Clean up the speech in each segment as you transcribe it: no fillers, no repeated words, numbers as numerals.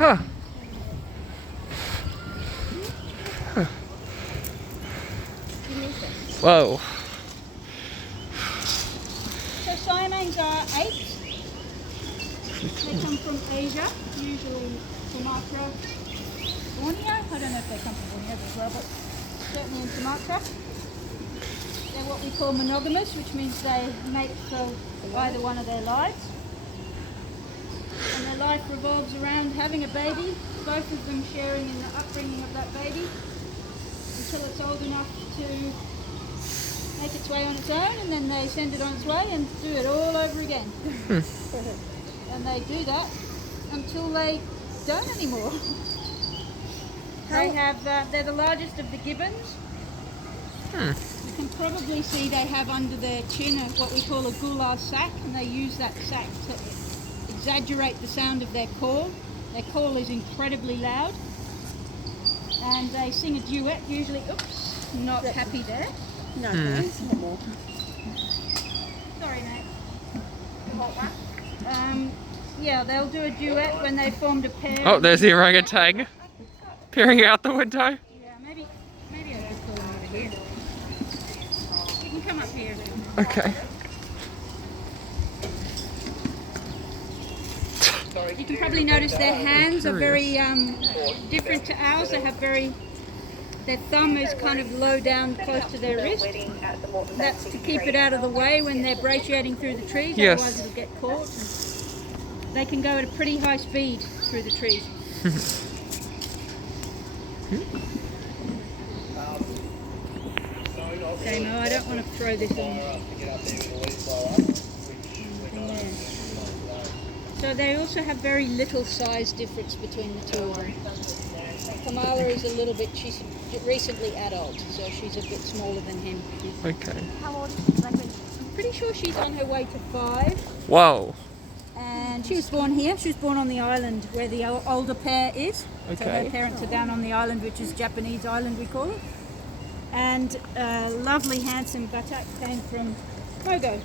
Huh. Huh. Whoa. So Siamangs are apes. They come from Asia, usually Sumatra, Borneo. I don't know if they come from Borneo as well, but certainly in Sumatra. They're what we call monogamous, which means they mate for either one of their lives. And their life revolves around having a baby, both of them sharing in the upbringing of that baby until it's old enough to make its way on its own, and then they send it on its way and do it all over again. And they do that until they don't anymore. They're the largest of the gibbons. You can probably see they have under their chin what we call a gular sac, and they use that sac to exaggerate the sound of their call. Their call is incredibly loud. And they sing a duet, usually, oops, not happy there. No, thanks. No more. Sorry, Nate. Yeah, they'll do a duet when they formed a pair. Oh, there's the orangutan peering out the window. Yeah, maybe I should pull them over here. You can come up here. Okay. You can probably notice their hands are very different to ours. They have their thumb is kind of low down close to their wrist. That's to keep it out of the way when they're brachiating through the trees, otherwise it'll get caught. And they can go at a pretty high speed through the trees. Okay, no, I don't want to throw this on. So they also have very little size difference between the two of them. Kamala is a little bit, she's recently adult, so she's a bit smaller than him. Okay. How old is she? I'm pretty sure she's on her way to 5. Whoa. And she was born here. She was born on the island where the older pair is. So her parents are down on the island, which is Japanese island, we call it. And a lovely, handsome Batak came from Mogo,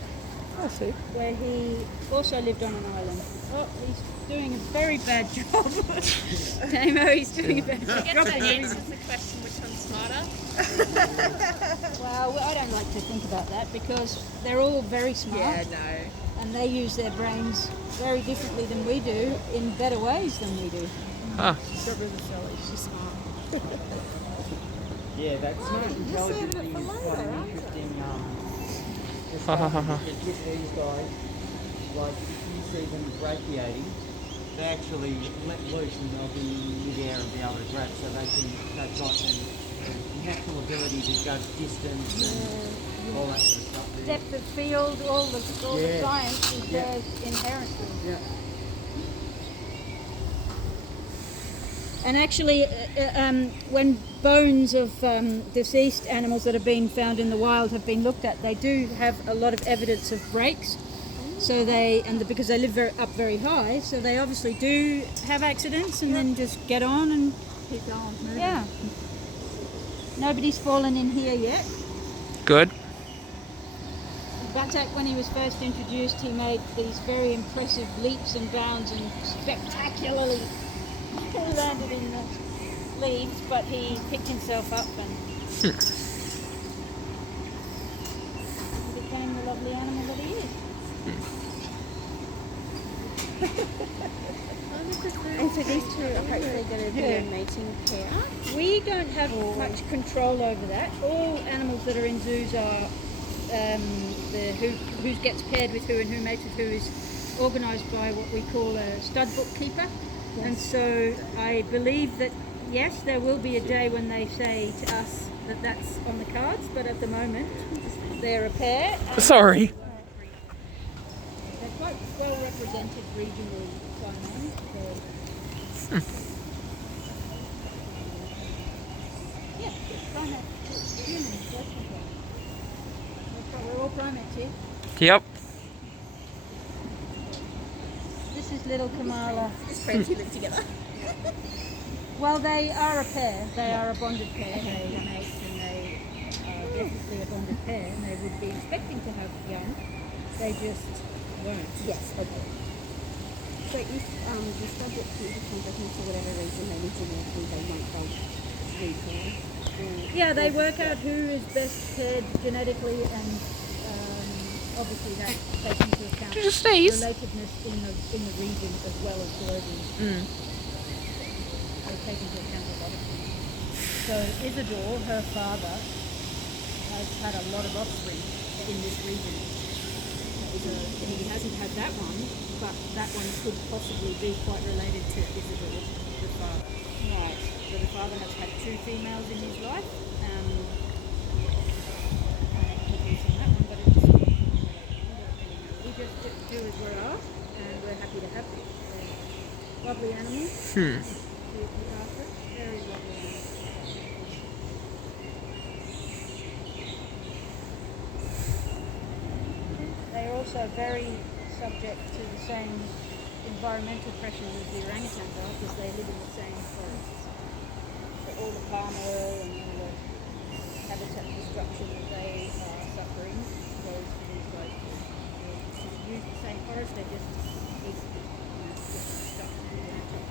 I see. where he also lived on an island. Oh, he's doing a very bad job. Damo, he's doing a bad job. I guess that answers the question, which one's smarter? Well, I don't like to think about that because they're all very smart. Yeah, no. And they use their brains very differently than we do, in better ways than we do. Huh. She's not really silly, she's smart. Yeah, that smart intelligence thing is quite an interesting Ha ha ha ha. with these guys, like if you see them brachiating, they actually let loose and they'll be in mid-air and be able to grab, so they've got a natural ability to judge distance and all that sort of stuff. Depth of field, all the science is theirs inherently. Yeah. And actually, when bones of deceased animals that have been found in the wild have been looked at, they do have a lot of evidence of breaks. So because they live up very high, so they obviously do have accidents and then just get on and Keep going. yeah. Nobody's fallen in here yet. Good. Batak, when he was first introduced, he made these very impressive leaps and bounds and spectacularly landed in the leaves, but he picked himself up and became the lovely animal that he is. And so these two are hopefully going to be a mating pair. We don't have much control over that. All animals that are in zoos are who gets paired with who and who mates with who is organised by what we call a stud bookkeeper. Yes. And so I believe that yes, there will be a day when they say to us that that's on the cards, but at the moment they're a pair. Sorry. They're quite well represented regionally. Yeah, primates. Humans, we're all primates here. Yep. This is little Kamala. Just friends who live together. Well, they are a pair. They are a bonded pair. They mate and they are definitely a bonded pair, and they would be expecting to have young. They just won't. Yes, okay. So if the subject conditions are considered breed for them. Yeah, they work out who is best paired genetically, and obviously that takes into account Did you sneeze? relatedness in the region as well as globally. They take into account a lot of things. So Isidore, her father, has had a lot of offspring in this region. So he hasn't had that one, but that one could possibly be quite related to Isidore, the father. Right. So the father has had 2 females in his life. Producing that one, but it's we just do as we're asked, and we're happy to have them. They're lovely animals. To look after. Very lovely animals. They are also very subject to the same environmental pressures as the orangutans are, because they live in the same forests. So all the palm oil and all the habitat destruction that they are suffering goes to these guys too. They use the same forest, they just eat different stuff to do their job.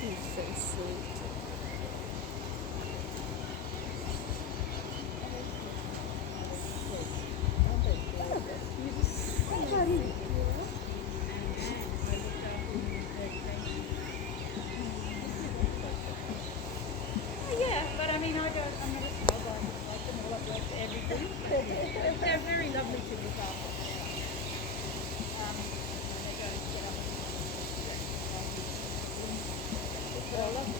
She's so sweet. Yeah, but I mean, I'm not a snob. I like them all. I've loved everything. They're very lovely to look after. They go and get up and I love them.